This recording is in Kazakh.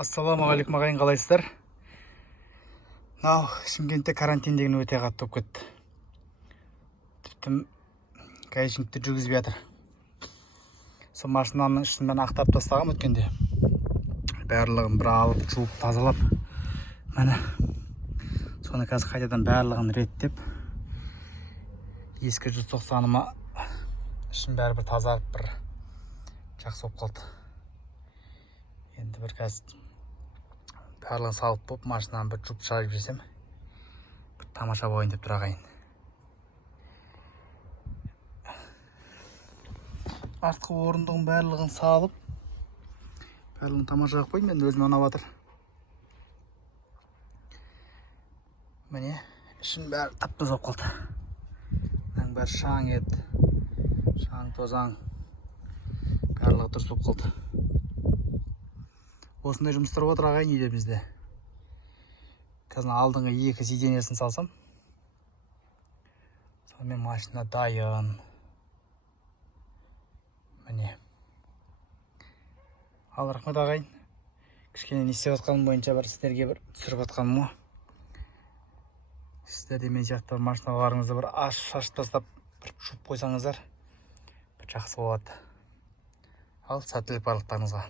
Ассалаумағалейкум ағайын, қалайсыздар? Шымкентте карантин деген өте қатты болып кетті. Тіптен гаишниктер жүргізбей жатыр. Сол машинаның ішін мен ақтарып тастағам өткенде. Барлығын бір алып, жуып, тазалап. Міне. Соны қазір қайтадан барлығын реттеп. Ескі 190-ыма ішін бәрі бір тазарып, бір жақсы болып қалды. Енді бір қазір барлығын салып болып, машинаны бір жуып шығарып жесем, бір тамаша болайын деп тұр ағайын. Артқы орындығын барлығын салып, барлығын тамаша қылып қойдым, енді өзіме ұнап жатыр. Міне, ішім бәрі тап-таза болып қалды. Мынаның бәрі шаң еді, шаң тозаң, барлығы дұрыс болып қалды. Осындай жұмыстар отыр ағайын үйде бізде. Қазір алдыңғы екі сиденьесін салсам, сонымен машина дайын. Міне. Ал рахмет ағайын. Кішкене не істеп жатқаным бойынша бір сіздерге бір түсіріп жатқаным ғой. Сіздер де мен сияқты машиналарыңызды бір шашып тастап, бір жуып қойсаңыздар, бір жақсы болады. Ал сәттілік барлықтарыңызға.